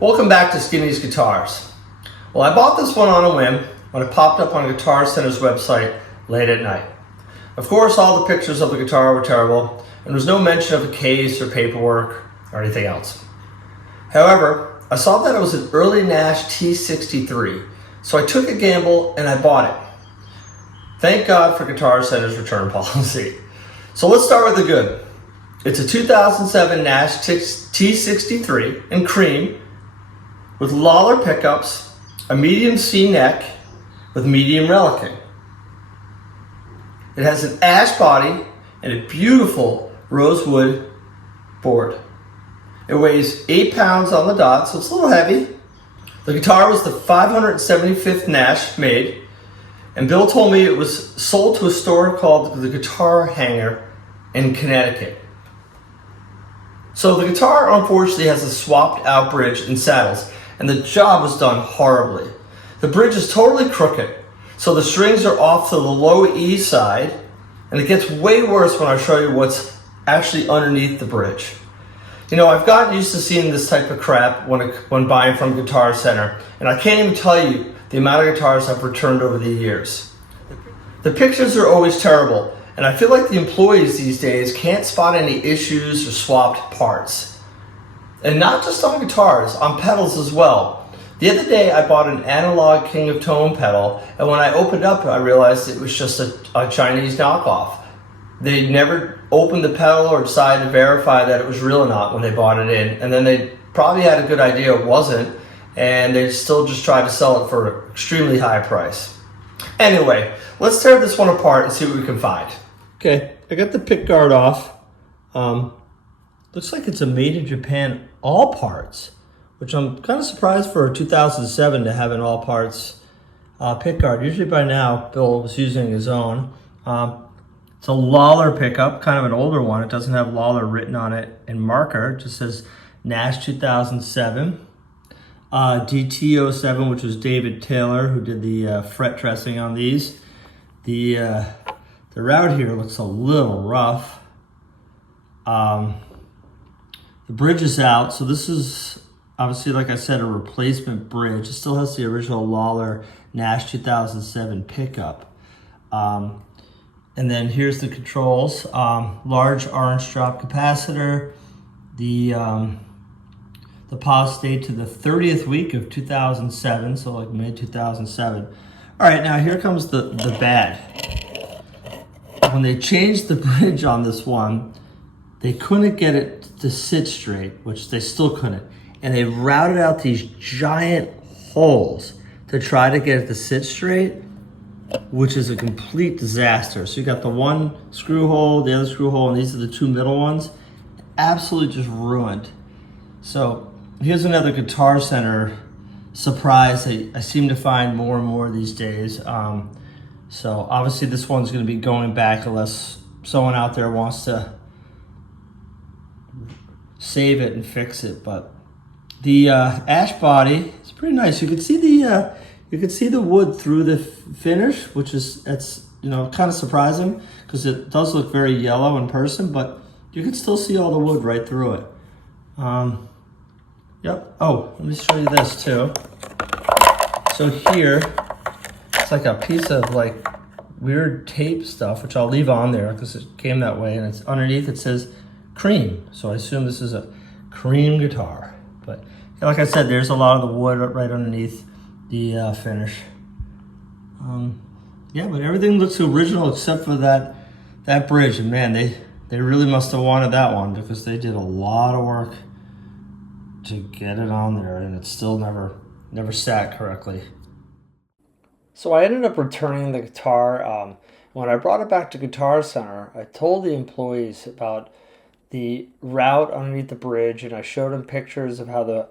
Welcome back to Skinny's Guitars. Well, I bought this one on a whim when it popped up on Guitar Center's website late at night. Of course, all the pictures of the guitar were terrible, and there was no mention of a case or paperwork or anything else. However, I saw that it was an early Nash T63, so I took a gamble and I bought it. Thank God for Guitar Center's return policy. So let's start with the good. It's a 2007 Nash T63 in cream with Lawler pickups, a medium C neck with medium relicking. It has an ash body and a beautiful rosewood board. It weighs 8 pounds on the dot, so it's a little heavy. The guitar was the 575th Nash made, and Bill told me it was sold to a store called the Guitar Hanger in Connecticut. So the guitar unfortunately has a swapped out bridge and saddles, and the job was done horribly. The bridge is totally crooked, so the strings are off to the low E side, and it gets way worse when I show you what's actually underneath the bridge. You know, I've gotten used to seeing this type of crap when buying from Guitar Center, and I can't even tell you the amount of guitars I've returned over the years. The pictures are always terrible, and I feel like the employees these days can't spot any issues or swapped parts. And not just on guitars, on pedals as well. The other day I bought an analog King of Tone pedal, and when I opened up I realized it was just a Chinese knockoff. They never opened the pedal or decided to verify that it was real or not when they bought it in, and then they probably had a good idea it wasn't, and they still just tried to sell it for an extremely high price. Anyway, let's tear this one apart and see what we can find. Okay, I got the pick guard off. Looks like it's a made in Japan all parts, which I'm kind of surprised for 2007 to have an all parts pick guard. Usually by now, Bill was using his own. It's a Lawler pickup, kind of an older one. It doesn't have Lawler written on it in marker. It just says Nash 2007. DT07, which was David Taylor, who did the fret dressing on these. The route here looks a little rough. The bridge is out, so this is obviously, like I said, a replacement bridge. It still has the original Lawler Nash 2007 pickup. And then here's the controls. Large orange drop capacitor. The pause stayed to the 30th week of 2007, so like mid-2007. All right, now here comes the bad. When they changed the bridge on this one, they couldn't get it to sit straight, which they still couldn't. And they routed out these giant holes to try to get it to sit straight, which is a complete disaster. So you got the one screw hole, the other screw hole, and these are the two middle ones. Absolutely just ruined. So here's another Guitar Center surprise that I seem to find more and more these days. So obviously this one's going to be going back unless someone out there wants to save it and fix it. But the ash body is pretty nice. You can see the wood through the finish, which is kind of surprising because it does look very yellow in person, but you can still see all the wood right through it. Yep. Oh, let me show you this too. So here, it's like a piece of like weird tape stuff, which I'll leave on there because it came that way, and it's underneath it says cream. So I assume this is a cream guitar. But yeah, like I said, there's a lot of the wood right underneath the finish. Yeah, but everything looks original except for that bridge. And man, they really must have wanted that one because they did a lot of work to get it on there, and it still never sat correctly. So I ended up returning the guitar. When I brought it back to Guitar Center, I told the employees about the route underneath the bridge, and I showed them pictures of how the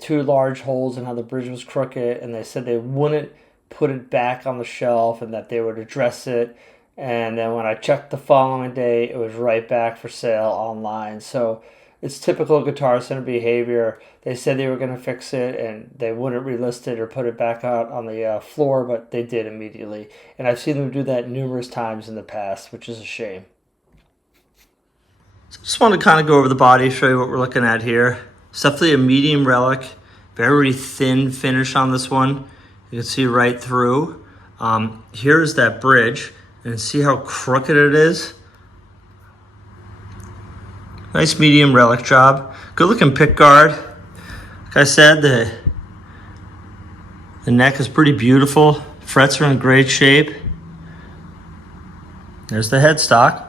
two large holes and how the bridge was crooked, and they said they wouldn't put it back on the shelf and that they would address it. And then when I checked the following day, it was right back for sale online. So it's typical Guitar Center behavior. They said they were going to fix it and they wouldn't relist it or put it back out on the floor, but they did immediately. And I've seen them do that numerous times in the past, which is a shame. So just want to kind of go over the body, show you what we're looking at here. It's definitely a medium relic. Very thin finish on this one. You can see right through. Here's that bridge, and see how crooked it is? Nice medium relic job. Good looking pick guard. Like I said, the neck is pretty beautiful. Frets are in great shape. There's the headstock.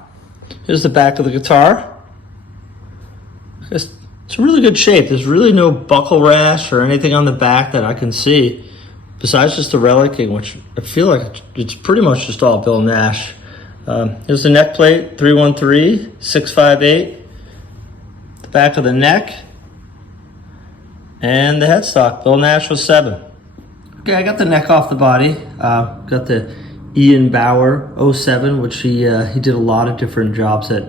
Here's the back of the guitar. It's in really good shape. There's really no buckle rash or anything on the back that I can see, besides just the relicing, which I feel like it's pretty much just all Bill Nash. Here's the neck plate, 313, 658. The back of the neck. And the headstock, Bill Nash was 7. Okay, I got the neck off the body. Got the Ian Bauer 07, which he did a lot of different jobs at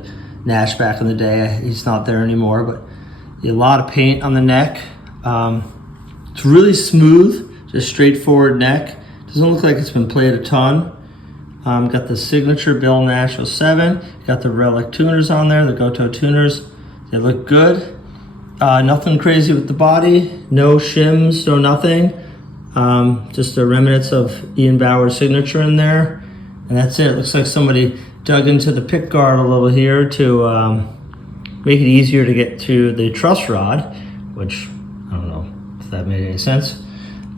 Nash back in the day. He's not there anymore, but a lot of paint on the neck. It's really smooth, just straightforward neck. Doesn't look like it's been played a ton. Got the signature Bill Nash 07. Got the relic tuners on there, the Goto tuners. They look good. Nothing crazy with the body, no shims, no nothing. Just the remnants of Ian Bauer's signature in there. And that's it. It looks like somebody dug into the pick guard a little here to make it easier to get to the truss rod, which I don't know if that made any sense.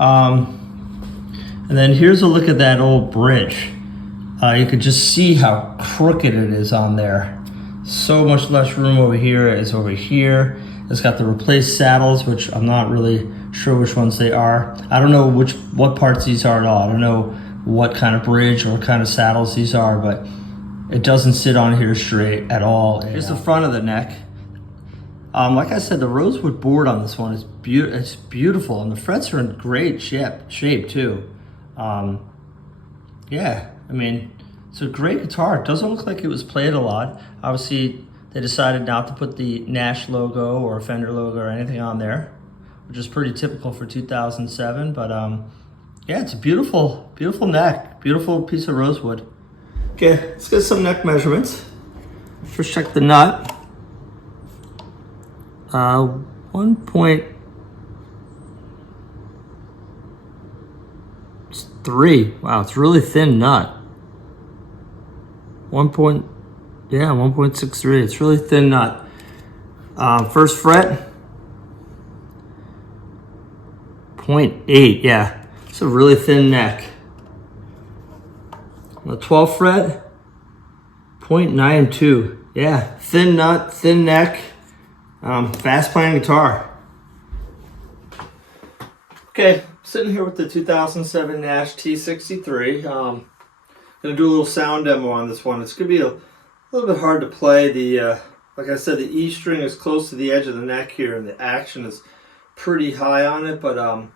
And then here's a look at that old bridge. You could just see how crooked it is on there. So much less room over here as over here. It's got the replaced saddles, which I'm not really sure which ones they are. I don't know what parts these are at all. I don't know what kind of bridge or what kind of saddles these are, but it doesn't sit on here straight at all. Here's the front of the neck. Like I said, the rosewood board on this one is beautiful, and the frets are in great shape too. Yeah, I mean, it's a great guitar. It doesn't look like it was played a lot. Obviously, they decided not to put the Nash logo or Fender logo or anything on there, which is pretty typical for 2007. But yeah, it's a beautiful, beautiful neck, beautiful piece of rosewood. Okay, let's get some neck measurements. First, check the nut. 1.3. Wow, it's a really thin nut. 1.63. It's really thin nut. First fret, 0.8. Yeah, it's a really thin neck. On the 12th fret, 0.92. Yeah, thin nut, thin neck, fast playing guitar. Okay, sitting here with the 2007 Nash T63. Gonna do a little sound demo on this one. It's gonna be a little bit hard to play. The like I said, the E string is close to the edge of the neck here, and the action is pretty high on it. But I'm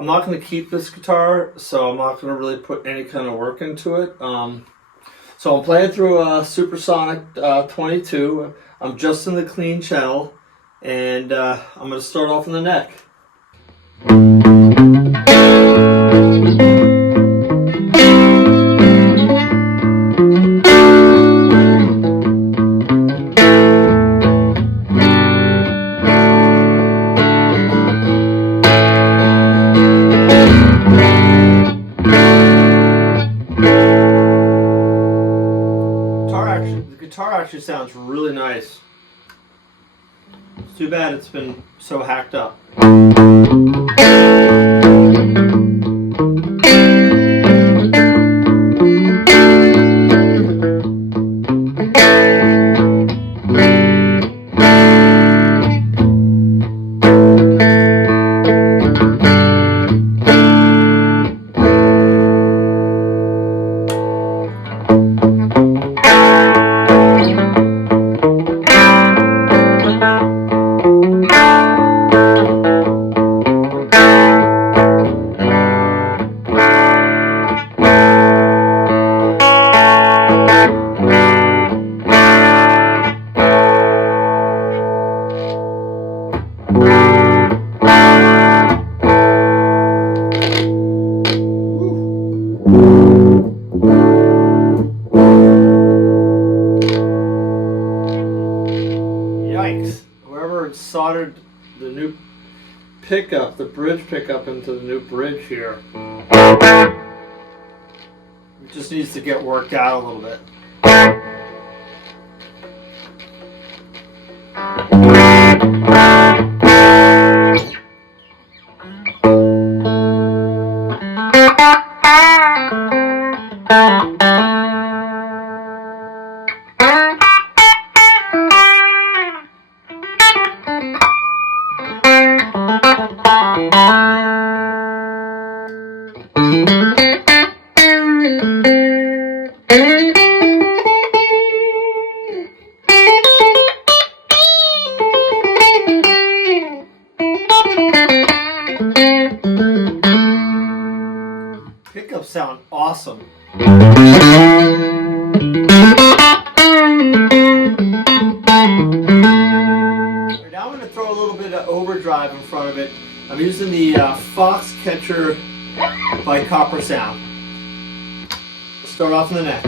not gonna keep this guitar, so I'm not gonna really put any kind of work into it. So I'm playing through a Supersonic 22. I'm just in the clean channel, and I'm gonna start off in the neck. The guitar actually sounds really nice. It's too bad it's been so hacked up. Yikes. Whoever soldered the new pickup, the bridge pickup into the new bridge here. It just needs to get worked out a little bit. Pickups sound awesome. Now I'm going to throw a little bit of overdrive in front of it. I'm using the Foxcatcher by Copper Sound. Start off in the neck.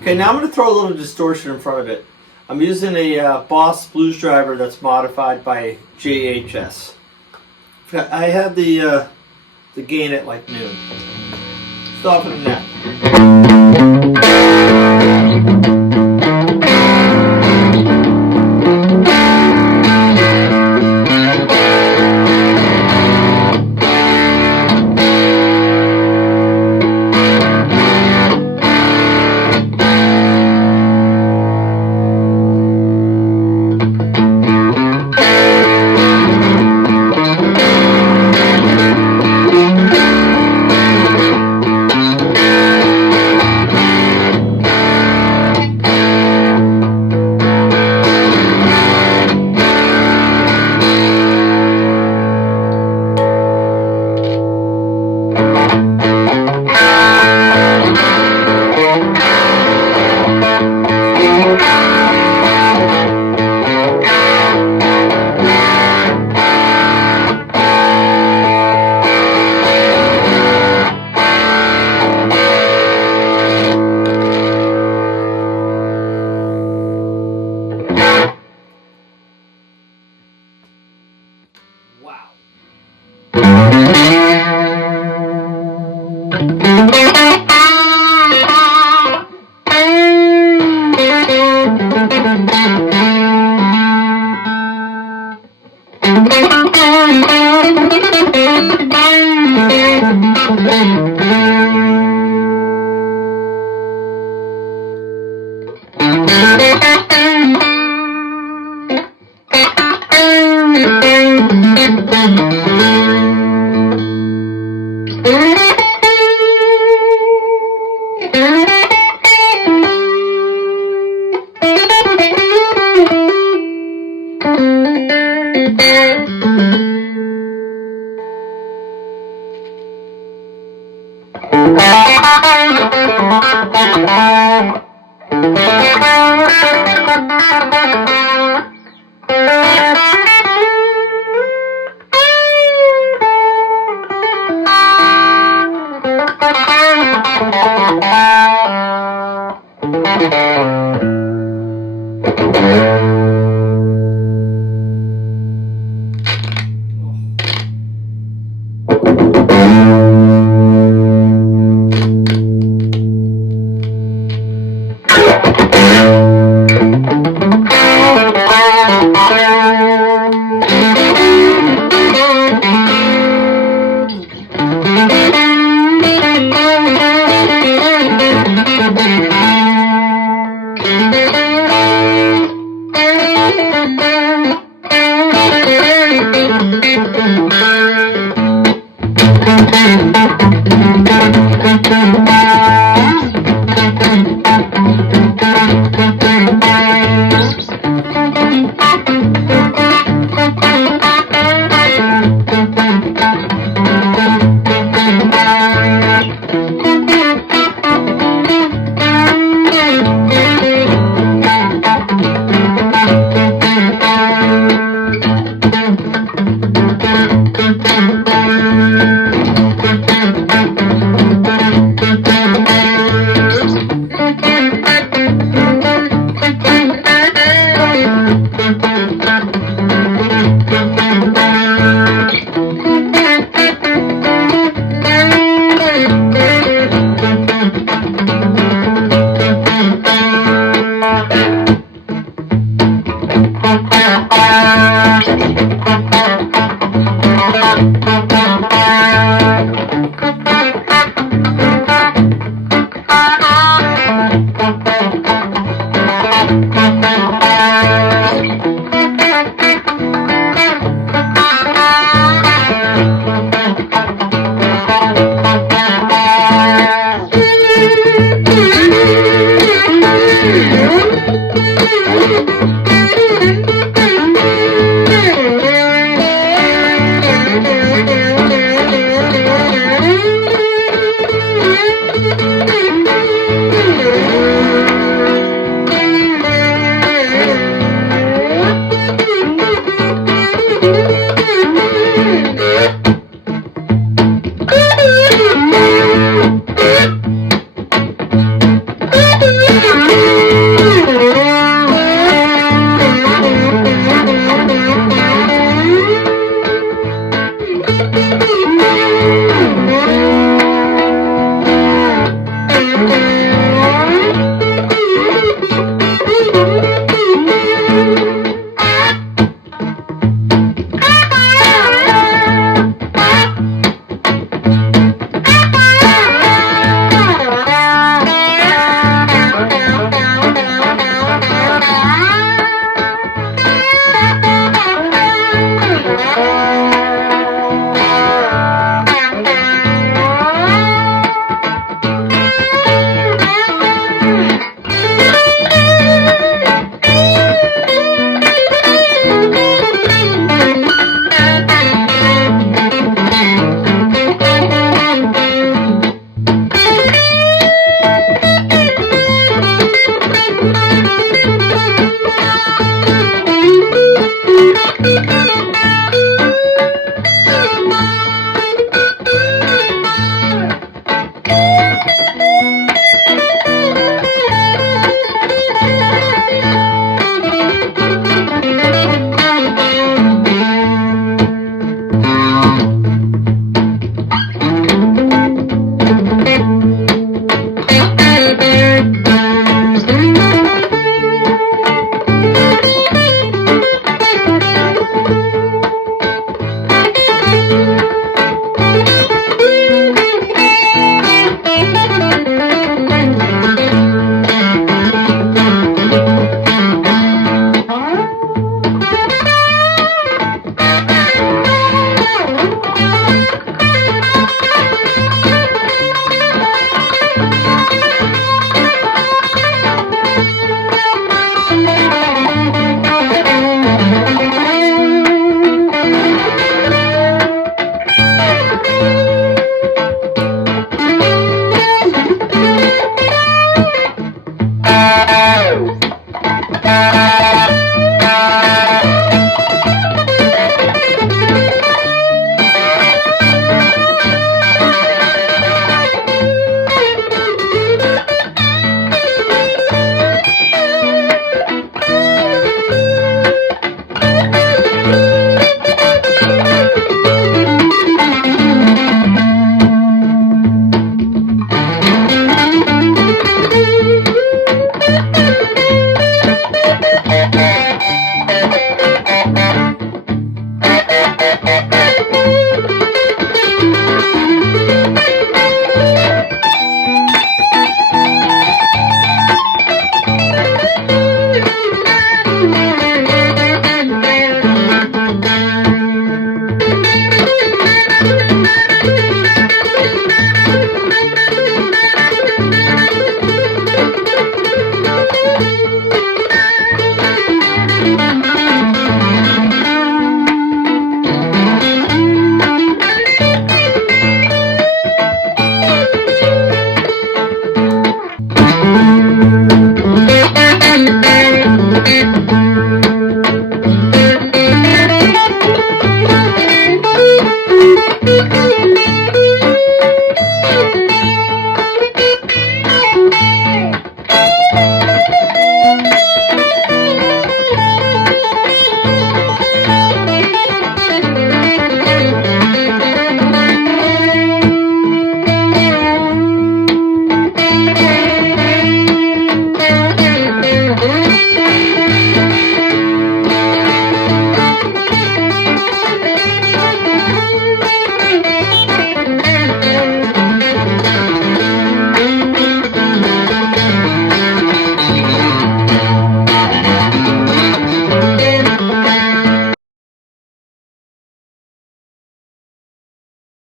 Okay, now I'm going to throw a little distortion in front of it. I'm using a Boss Blues Driver that's modified by JHS. I have the gain at like noon. Stop in the neck.